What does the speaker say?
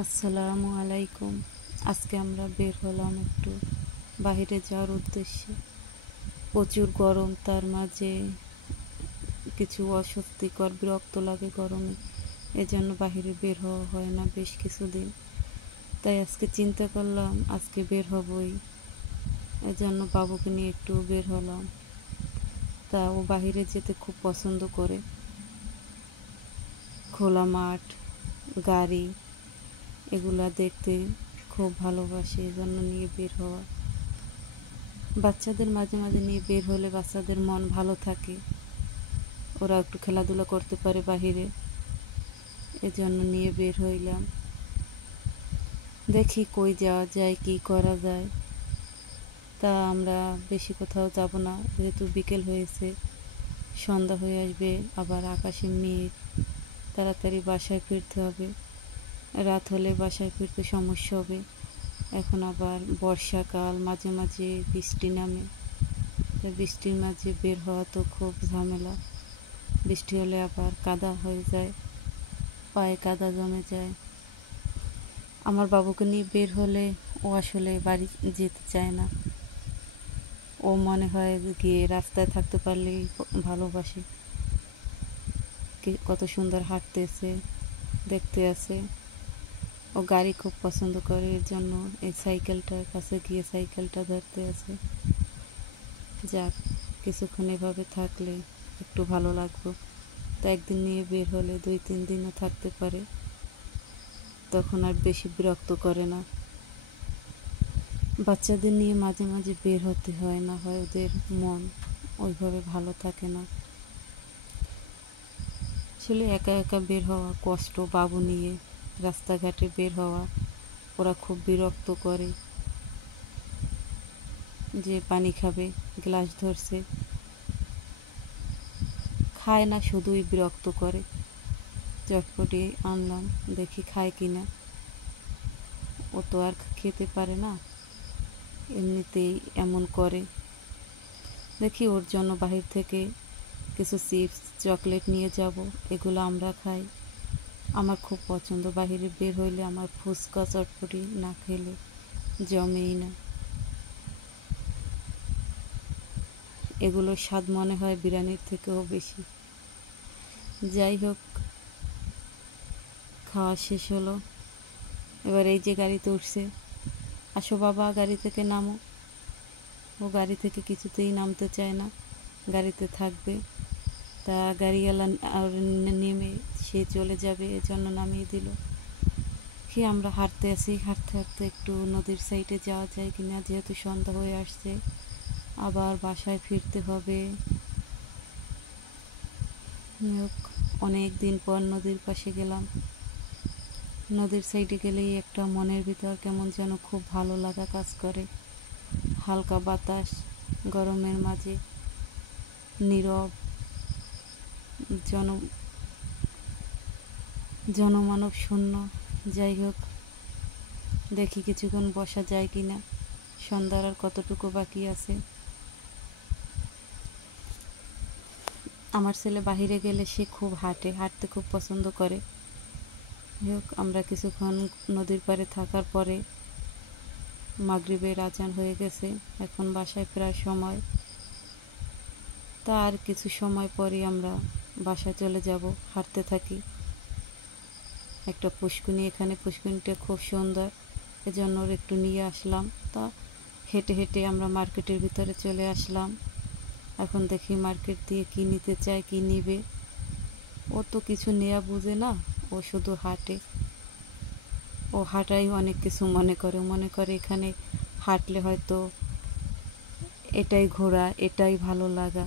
আসসালামু আলাইকুম। আজকে আমরা বের হলাম একটু বাইরে যাওয়ার উদ্দেশ্যে। প্রচুর গরম, তার মাঝে কিছু অস্বস্তিকর বিরক্ত লাগে গরমে, এজন্য বাইরে বের হওয়া হয় না বেশ কিছুদিন। তাই আজকে চিন্তা করলাম আজকে বের হবই, এজন্য বাবুকে নিয়ে একটু বের হলাম। তা ও বাইরে যেতে খুব পছন্দ করে, খোলা মাঠ, গাড়ি এগুলা দেখতে খুব ভালোবাসে, এজন্য নিয়ে বের হওয়া। বাচ্চাদের মাঝে মাঝে নিয়ে বের হলে বাচ্চাদের মন ভালো থাকে, ওরা একটু খেলাধুলা করতে পারে বাহিরে, এজন্য নিয়ে বের হইলাম। দেখি কই যাওয়া যায়, কি করা যায়। তা আমরা বেশি কোথাও যাব না, যেহেতু বিকেল হয়েছে, সন্ধ্যা হয়ে আসবে, আবার আকাশে মেঘ, তাড়াতাড়ি বাসায় ফিরতে হবে। রাত হলে বাসায় ফিরতে সমস্যা হবে। এখন আবার বর্ষাকাল, মাঝে মাঝে বৃষ্টি নামে, তাই বৃষ্টির মাঝে বের হওয়া তো খুব ঝামেলা। বৃষ্টি হলে আবার কাদা হয়ে যায়, পায়ে কাদা জমে যায়। আমার বাবুকে নিয়ে বের হলে ও আসলে বাড়ি যেতে চায় না, ও মনে হয় গিয়ে রাস্তায় থাকতে পারলেই ভালোবাসে। কত সুন্দর হাঁটতেছে, দেখতে আছে। ও গাড়ি খুব পছন্দ করে, এর জন্য এই সাইকেলটার কাছে গিয়ে সাইকেলটা ধরতে আছে। যাক, কিছুক্ষণ এভাবে থাকলে একটু ভালো লাগবে। তা একদিন নিয়ে বের হলে 2-3 দিনও থাকতে পারে, তখন আর বেশি বিরক্ত করে না। বাচ্চাদের নিয়ে মাঝে মাঝে বের হতে হয়, না হয় ওদের মন ওইভাবে ভালো থাকে না। আসলে একা একা বের হওয়া কষ্ট, বাবু নিয়ে রাস্তাঘাটে বের হওয়া, ওরা খুব বিরক্ত করে। যে পানি খাবে, গ্লাস ধরছে, খায় না, শুধুই বিরক্ত করে। চটপটি আনলাম, দেখি খায় কিনা। ও তো আর খেতে পারে না, এমনিতেই এমন করে। দেখি ওর জন্য বাহির থেকে কিছু চিপস, চকলেট নিয়ে যাব, এগুলো আমরা খাই। আমার খুব পছন্দ, বাহিরে বের হইলে আমার ফুচকা চটপটি না খেলে জমেই না। এগুলোর স্বাদ মনে হয় বিরিয়ানির থেকেও বেশি। যাই হোক, খাওয়া শেষ হলো। এবার এই যে গাড়িতে উঠছে, আসো বাবা গাড়ি থেকে নামো। ও গাড়ি থেকে কিছুতেই নামতে চায় না, গাড়িতে থাকবে। তা গাড়িওয়ালা আর নেমে সে চলে যাবে, এজন্য নামিয়ে দিল। কি আমরা হাঁটতে আসি, হাঁটতে হাঁটতে একটু নদীর সাইডে যাওয়া যায় কিনা, যেহেতু সন্ধ্যা হয়ে আসছে, আবার বাসায় ফিরতে হবে। অনেক দিন পর নদীর পাশে গেলাম। নদীর সাইডে গেলেই একটা মনের ভিতর কেমন যেন খুব ভালো লাগা কাজ করে। হালকা বাতাস, গরমের মাঝে নীরব, জনমানব শূন্য। যাই হোক, দেখি কিছুক্ষণ বসা যায় কিনা, সন্ধ্যার আর কতটুকু বাকি আছে। আমার ছেলে বাহিরে গেলে সে খুব হাঁটে, হাঁটতে খুব পছন্দ করে। হোক, আমরা কিছুক্ষণ নদীর পাড়ে থাকার পরে মাগরিবের আজান হয়ে গেছে, এখন বাসায় ফেরার সময়। তা আর কিছু সময় পরে আমরা বাসায় চলে যাব। হাঁটতে থাকি, একটা পুষ্কুনি, এখানে পুষ্কুনিটা খুব সুন্দর, এজন্য ওর একটু নিয়ে আসলাম। তা হেঁটে হেঁটে আমরা মার্কেটের ভিতরে চলে আসলাম। এখন দেখি মার্কেট দিয়ে কি নিতে চায়, কি নিবে। ও তো কিছু নেওয়া বুঝে না, ও শুধু হাঁটে। ও হাঁটাই অনেক কিছু মনে করে এখানে হাঁটলে হয়তো এটাই ঘোরা, এটাই ভালো লাগা,